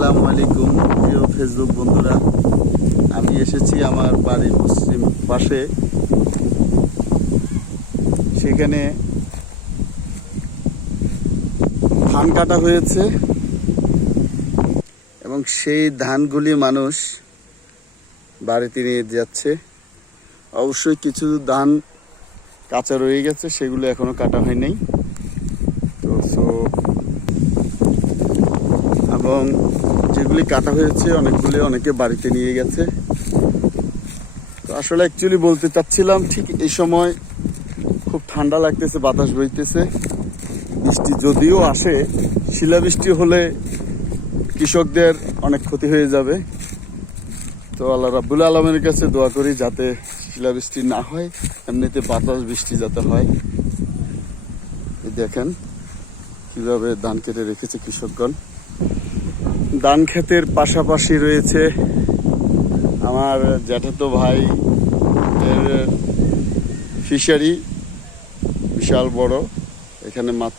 আসসালামু আলাইকুম প্রিয় ফেসবুক বন্ধুরা। আমি এসেছি আমার বাড়ির পশ্চিম পাশে। সেখানে ধান কাটা হয়েছে এবং সেই ধানগুলি মানুষ বাড়িতে নিয়ে যাচ্ছে। অবশ্যই কিছু ধান কাঁচা রয়ে গেছে, সেগুলো এখনো কাটা হয় নাই। এবং যেগুলি কাটা হয়েছে অনেকে বাড়িতে নিয়ে গেছে। তো আসলে অ্যাকচুয়ালি বলতে চাচ্ছিলাম, ঠিক এই সময় খুব ঠান্ডা লাগতেছে, বাতাস বইতেছে, বৃষ্টি যদিও আসে, শিলাবৃষ্টি হলে কৃষকদের অনেক ক্ষতি হয়ে যাবে। তো আল্লাহ রাব্বুল আলামিনের কাছে দোয়া করি যাতে শিলাবৃষ্টি না হয়, এমনিতে বাতাস বৃষ্টি যাতে হয়। দেখেন কিভাবে ধান কেটে রেখেছে কৃষকগণ। ধান ক্ষেতের পাশাপাশি রয়েছে আমার জ্যাঠাতো ভাই এর ফিশারি, বিশাল বড়। এখানে মাছ